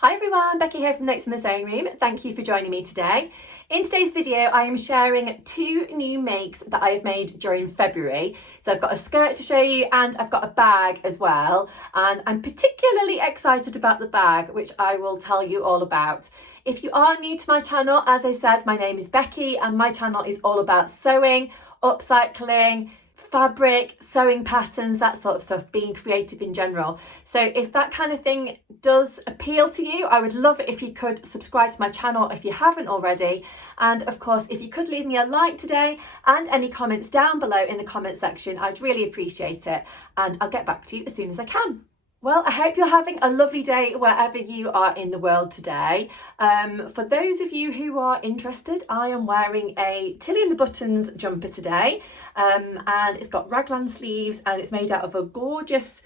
Hi everyone, Becky here from Notes in the Sewing Room. Thank you for joining me today. In today's video, I am sharing two new makes that I have made during February. So I've got a skirt to show you and I've got a bag as well. And I'm particularly excited about the bag, which I will tell you all about. If you are new to my channel, as I said, my name is Becky and my channel is all about sewing, upcycling, fabric, sewing patterns, that sort of stuff, being creative in general. So if that kind of thing does appeal to you, I would love it if you could subscribe to my channel if you haven't already. And of course, if you could leave me a like today and any comments down below in the comment section, I'd really appreciate it. And I'll get back to you as soon as I can. Well, I hope you're having a lovely day wherever you are in the world today. For those of you who are interested, I am wearing a Tilly and the Buttons jumper today, and it's got raglan sleeves and it's made out of a gorgeous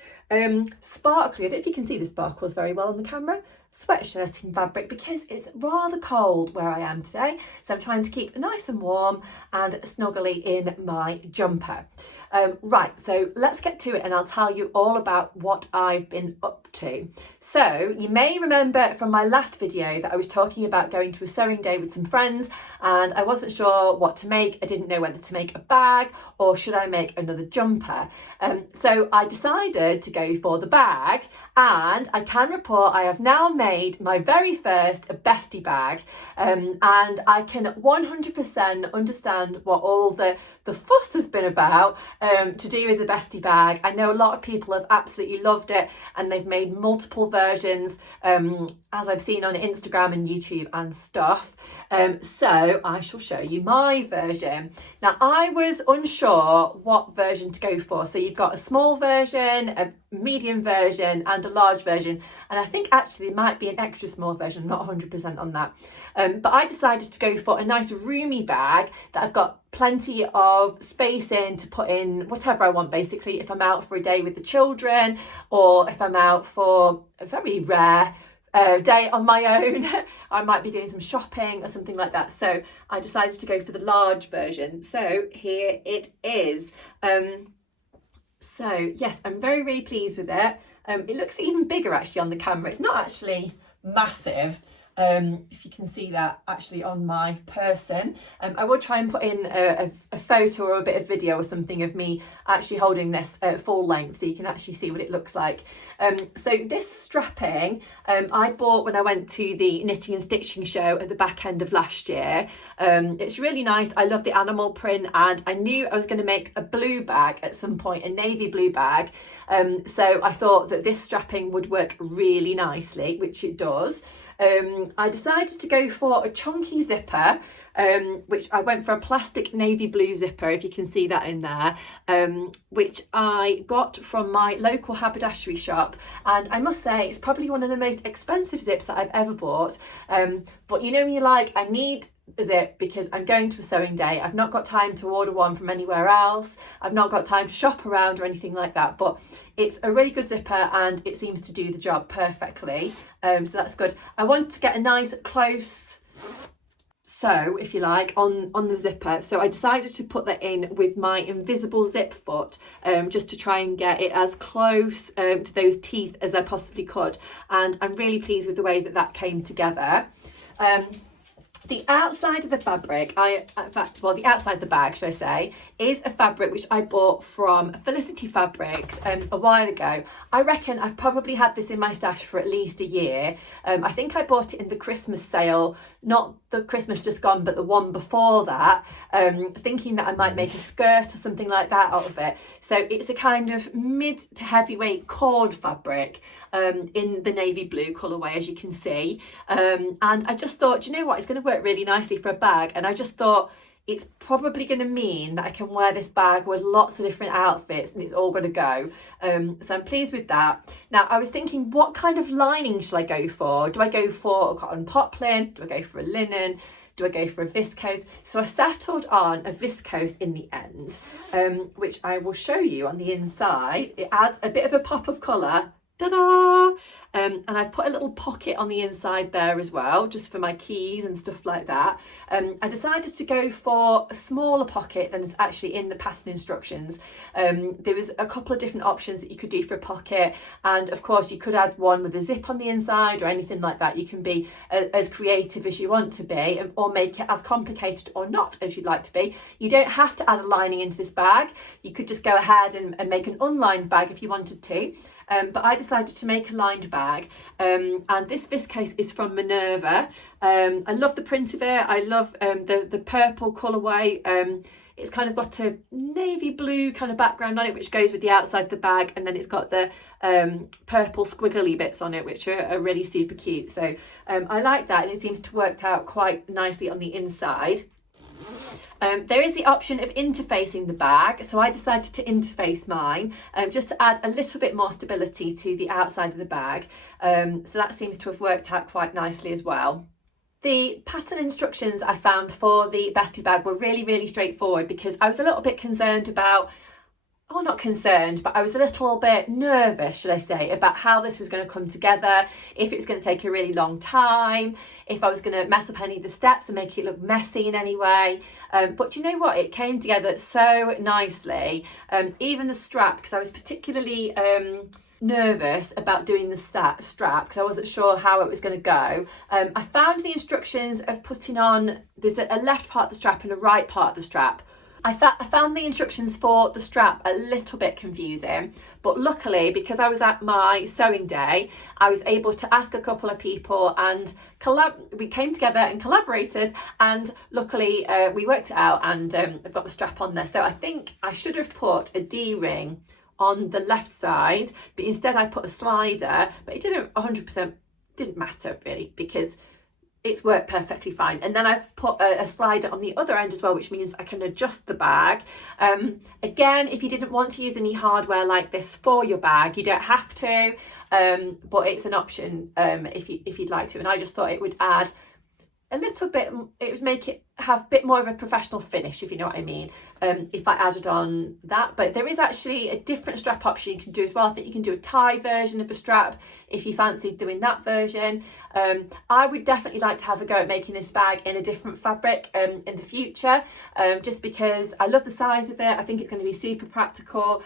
sparkly, I don't know if you can see the sparkles very well on the camera, sweatshirting fabric because it's rather cold where I am today. So I'm trying to keep nice and warm and snuggly in my jumper. Right, so let's get to it and I'll tell you all about what I've been up to. So you may remember from my last video that I was talking about going to a sewing day with some friends and I wasn't sure what to make. I didn't know whether to make a bag or should I make another jumper. So I decided to go for the bag, and I can report I have now made my very first Bestie bag, and I can 100% understand what all the fuss has been about to do with the Bestie bag. I know a lot of people have absolutely loved it and they've made multiple versions as I've seen on Instagram and YouTube and stuff. So I shall show you my version. Now I was unsure what version to go for. So you've got a small version, a medium version and a large version. And I think actually there might be an extra small version, I'm not 100% on that. But I decided to go for a nice roomy bag that I've got plenty of space in to put in whatever I want, basically, if I'm out for a day with the children or if I'm out for a very rare day on my own. I might be doing some shopping or something like that. So I decided to go for the large version. So here it is. So yes, I'm very, very pleased with it. It looks even bigger actually on the camera. It's not actually massive. If you can see that actually on my person. I will try and put in a photo or a bit of video or something of me actually holding this full length so you can actually see what it looks like. So this strapping I bought when I went to the knitting and stitching show at the back end of last year. It's really nice. I love the animal print and I knew I was going to make a blue bag at some point, a navy blue bag. So I thought that this strapping would work really nicely, which it does. I decided to go for a chunky zipper, which I went for a plastic navy blue zipper, if you can see that in there, which I got from my local haberdashery shop. And I must say, it's probably one of the most expensive zips that I've ever bought. But you know, when you're like, I need a zip because I'm going to a sewing day. I've not got time to order one from anywhere else. I've not got time to shop around or anything like that. But it's a really good zipper and it seems to do the job perfectly. So that's good. I want to get a nice close sew, if you like, on the zipper. So I decided to put that in with my invisible zip foot, just to try and get it as close to those teeth as I possibly could. And I'm really pleased with the way that that came together. The outside of the fabric, the outside of the bag, should I say, is a fabric which I bought from Felicity Fabrics a while ago. I reckon I've probably had this in my stash for at least a year. I think I bought it in the Christmas sale, not the Christmas just gone, but the one before that, thinking that I might make a skirt or something like that out of it. So it's a kind of mid to heavyweight cord fabric in the navy blue colourway, as you can see. And I just thought, you know what, it's going to work really nicely for a bag. And I just thought it's probably going to mean that I can wear this bag with lots of different outfits and it's all going to go. So I'm pleased with that. Now I was thinking, what kind of lining shall I go for? Do I go for a cotton poplin? Do I go for a linen? Do I go for a viscose? So I settled on a viscose in the end, which I will show you on the inside. It adds a bit of a pop of colour Ta-da! And I've put a little pocket on the inside there as well, just for my keys and stuff like that. I decided to go for a smaller pocket than is actually in the pattern instructions. There was a couple of different options that you could do for a pocket, and of course you could add one with a zip on the inside or anything like that. You can be as creative as you want to be, or make it as complicated or not as you'd like to be. You don't have to add a lining into this bag. You could just go ahead and make an unlined bag if you wanted to. But I decided to make a lined bag, and this viscose is from Minerva. I love the print of it. I love the purple colourway. It's kind of got a navy blue kind of background on it, which goes with the outside of the bag, and then it's got the purple squiggly bits on it, which are really super cute. So I like that, and it seems to work out quite nicely on the inside. There is the option of interfacing the bag, so I decided to interface mine just to add a little bit more stability to the outside of the bag. So that seems to have worked out quite nicely as well. The pattern instructions I found for the Bestie bag were really straightforward, because I was a little bit concerned about, well, not concerned, but I was a little bit nervous, should I say, about how this was going to come together, if it was going to take a really long time, if I was going to mess up any of the steps and make it look messy in any way. But you know what? It came together so nicely. Even the strap, because I was particularly nervous about doing the strap because I wasn't sure how it was going to go. I found the instructions of putting on, there's a left part of the strap and a right part of the strap. I found the instructions for the strap a little bit confusing, but luckily, because I was at my sewing day, I was able to ask a couple of people, and we came together and collaborated, and luckily we worked it out, and I've got the strap on there. So I think I should have put a D-ring on the left side, but instead I put a slider, but it didn't 100% didn't matter really, because it's worked perfectly fine. And then I've put a slider on the other end as well, which means I can adjust the bag. Again, if you didn't want to use any hardware like this for your bag, you don't have to, but it's an option if you'd like to. And I just thought it would add a little bit, it would make it have a bit more of a professional finish, if you know what I mean, if I added on that. But there is actually a different strap option you can do as well. I think you can do a tie version of a strap if you fancy doing that version. I would definitely like to have a go at making this bag in a different fabric in the future, just because I love the size of it. I think it's going to be super practical.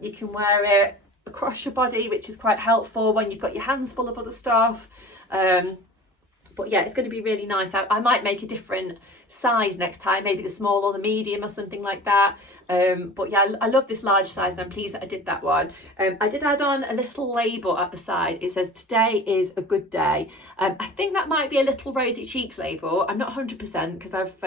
You can wear it across your body, which is quite helpful when you've got your hands full of other stuff. But yeah, it's going to be really nice. I might make a different size next time, maybe the small or the medium or something like that. But yeah, I love this large size, and I'm pleased that I did that one. I did add on a little label at the side. It says, "Today is a good day." I think that might be a Little Rosy Cheeks label. I'm not 100% because I've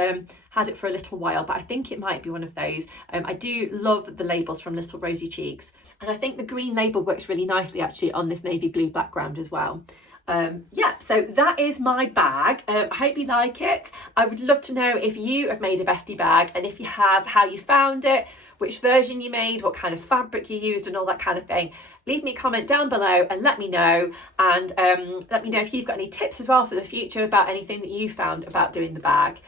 had it for a little while, but I think it might be one of those. I do love the labels from Little Rosy Cheeks. And I think the green label works really nicely actually on this navy blue background as well. Yeah, so that is my bag. I hope you like it. I would love to know if you have made a Bestie bag, and if you have, how you found it, which version you made, what kind of fabric you used, and all that kind of thing. Leave me a comment down below and let me know, and let me know if you've got any tips as well for the future about anything that you found about doing the bag.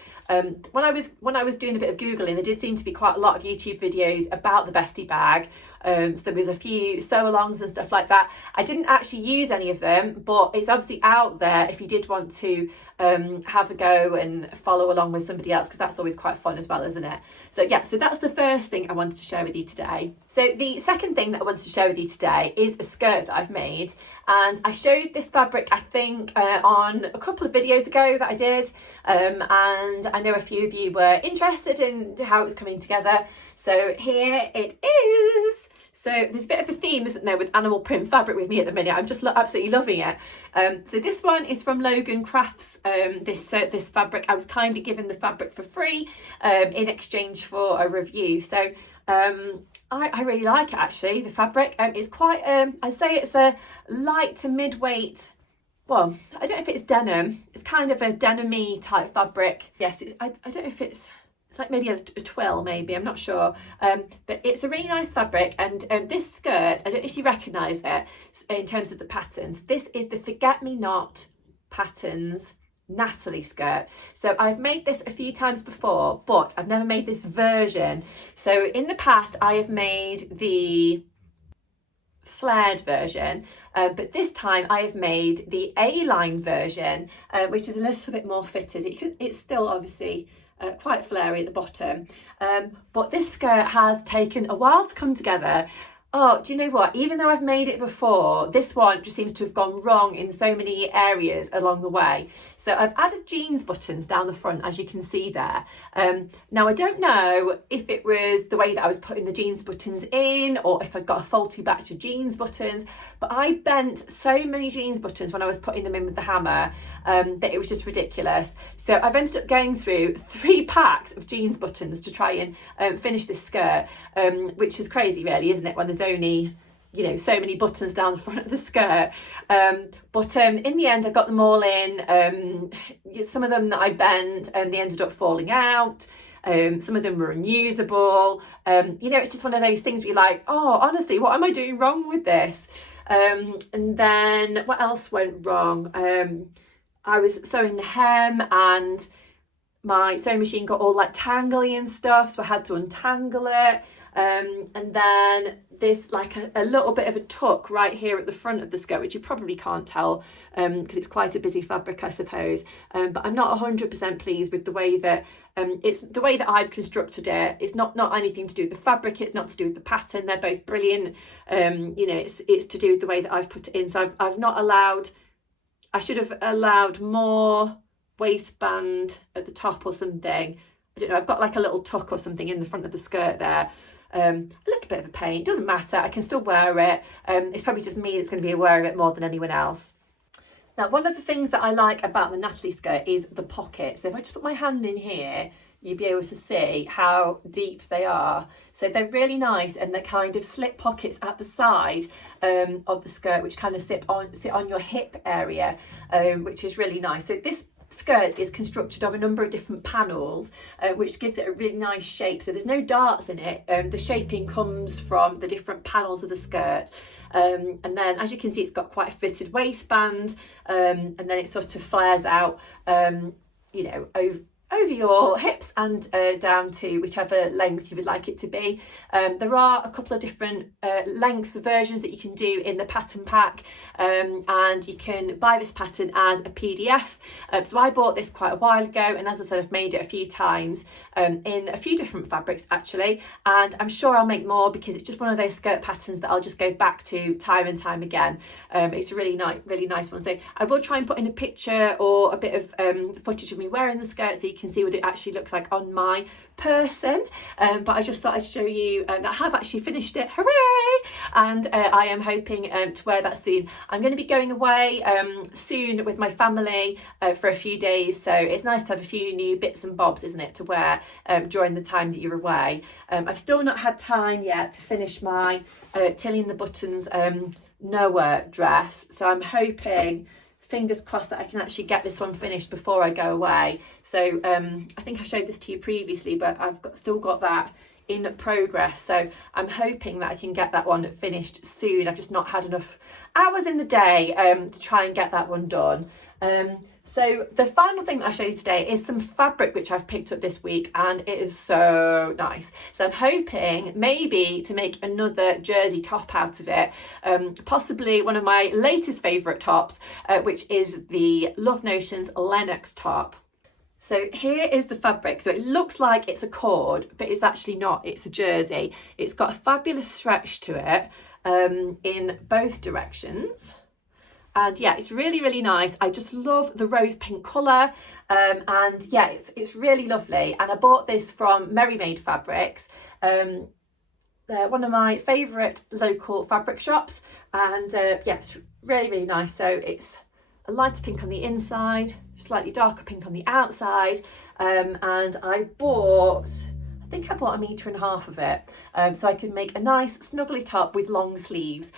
When I was doing a bit of Googling, there did seem to be quite a lot of YouTube videos about the Bestie bag. So there was a few sew-alongs and stuff like that. I didn't actually use any of them, but it's obviously out there if you did want to have a go and follow along with somebody else, because that's always quite fun as well, isn't it? So yeah, so that's the first thing I wanted to share with you today. So the second thing that I wanted to share with you today is a skirt that I've made, and I showed this fabric I think on a couple of videos ago that I did, and I know a few of you were interested in how it was coming together. So here it is. So there's a bit of a theme, isn't there, with animal print fabric with me at the minute. I'm just absolutely loving it. So this one is from Logan Crafts. This fabric, I was kindly given the fabric for free in exchange for a review. So I really like it actually, the fabric. It's quite, I'd say it's a light to mid-weight. Well, I don't know if it's denim. It's kind of a denim-y type fabric. Yes, I don't know if it's like maybe a twill, maybe, I'm not sure. But it's a really nice fabric, and this skirt, I don't know if you recognise it in terms of the patterns. This is the Forget Me Not Patterns Natalie skirt. So I've made this a few times before, but I've never made this version. So in the past, I have made the flared version, but this time I have made the A-line version, which is a little bit more fitted. It's still obviously quite flary at the bottom, but this skirt has taken a while to come together. Oh, do you know what? Even though I've made it before, this one just seems to have gone wrong in so many areas along the way. So I've added jeans buttons down the front, as you can see there. Now, I don't know if it was the way that I was putting the jeans buttons in or if I'd got a faulty batch of jeans buttons, but I bent so many jeans buttons when I was putting them in with the hammer that it was just ridiculous. So I've ended up going through 3 packs of jeans buttons to try and finish this skirt, which is crazy really, isn't it, when there's only, you know, so many buttons down the front of the skirt. But in the end I got them all in. Some of them that I bent and they ended up falling out. Some of them were unusable. You know, it's just one of those things where you're like, oh, honestly, what am I doing wrong with this? And then what else went wrong? I was sewing the hem and my sewing machine got all like tangly and stuff, so I had to untangle it. And then there's like a little bit of a tuck right here at the front of the skirt, which you probably can't tell because it's quite a busy fabric, I suppose. But I'm not 100% pleased with the way that it's the way that I've constructed it. It's not anything to do with the fabric. It's not to do with the pattern. They're both brilliant. You know, it's to do with the way that I've put it in. So I've not allowed. I should have allowed more waistband at the top or something. I don't know. I've got like a little tuck or something in the front of the skirt there. A little bit of a pain, doesn't matter, I can still wear it. It's probably just me that's going to be aware of it more than anyone else. Now, one of the things that I like about the Natalie skirt is the pockets. So if I just put my hand in here, you'll be able to see how deep they are. So they're really nice, and they're kind of slip pockets at the side of the skirt, which kind of sit on your hip area, which is really nice. So this skirt is constructed of a number of different panels, which gives it a really nice shape. So there's no darts in it. The shaping comes from the different panels of the skirt. And then, as you can see, it's got quite a fitted waistband, and then it sort of flares out, you know, over your hips and down to whichever length you would like it to be. There are a couple of different length versions that you can do in the pattern pack, and you can buy this pattern as a PDF. So I bought this quite a while ago, and as I said, I've made it a few times in a few different fabrics actually, and I'm sure I'll make more because it's just one of those skirt patterns that I'll just go back to time and time again. It's a really nice one. So I will try and put in a picture or a bit of footage of me wearing the skirt so you can see what it actually looks like on my person, but I just thought I'd show you that I have actually finished it. Hooray! And I am hoping to wear that soon. I'm going to be going away soon with my family for a few days, so it's nice to have a few new bits and bobs, isn't it, to wear during the time that you're away. I've still not had time yet to finish my Tilly and the Buttons Noah dress, so I'm hoping, fingers crossed, that I can actually get this one finished before I go away. So I think I showed this to you previously, but I've still got that in progress, so I'm hoping that I can get that one finished soon. I've just not had enough hours in the day to try and get that one done. So the final thing that I show you today is some fabric which I've picked up this week, and it is so nice. So I'm hoping maybe to make another jersey top out of it, possibly one of my latest favourite tops, which is the Love Notions Lennox top. So here is the fabric. So it looks like it's a cord, but it's actually not. It's a jersey. It's got a fabulous stretch to it in both directions. And yeah, it's really nice. I just love the rose pink colour, and yeah, it's really lovely. And I bought this from Merry Made Fabrics. They're one of my favourite local fabric shops, and yeah, it's really nice. So it's a lighter pink on the inside, slightly darker pink on the outside, and I think I bought 1.5 meters of it, so I could make a nice snuggly top with long sleeves.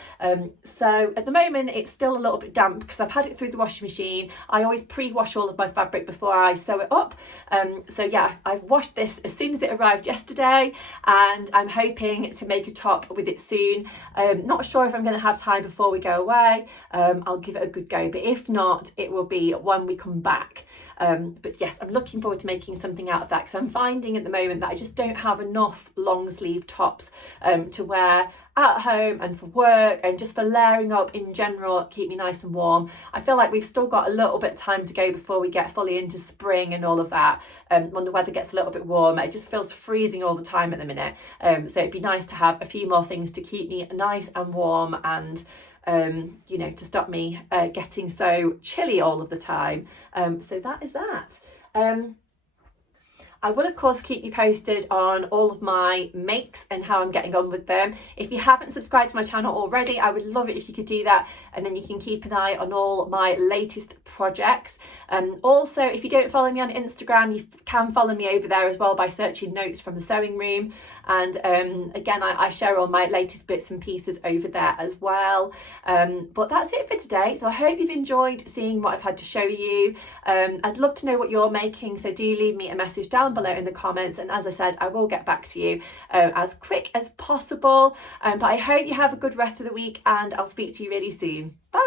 So at the moment it's still a little bit damp because I've had it through the washing machine. I always pre-wash all of my fabric before I sew it up. So yeah, I've washed this as soon as it arrived yesterday, and I'm hoping to make a top with it soon. Not sure if I'm going to have time before we go away. I'll give it a good go, but if not, it will be when we come back. But yes, I'm looking forward to making something out of that, because I'm finding at the moment that I just don't have enough long sleeve tops to wear at home and for work, and just for layering up in general, keep me nice and warm. I feel like we've still got a little bit of time to go before we get fully into spring and all of that. When the weather gets a little bit warmer, it just feels freezing all the time at the minute. So it'd be nice to have a few more things to keep me nice and warm, and you know, to stop me getting so chilly all of the time. So that is that. I will of course keep you posted on all of my makes and how I'm getting on with them. If you haven't subscribed to my channel already, I would love it if you could do that, and then you can keep an eye on all my latest projects. Also, if you don't follow me on Instagram, you can follow me over there as well by searching Notes from the Sewing Room. And again, I share all my latest bits and pieces over there as well. But that's it for today. So I hope you've enjoyed seeing what I've had to show you. I'd love to know what you're making, so do leave me a message down below in the comments, and as I said, I will get back to you as quick as possible. But I hope you have a good rest of the week, and I'll speak to you really soon. Bye.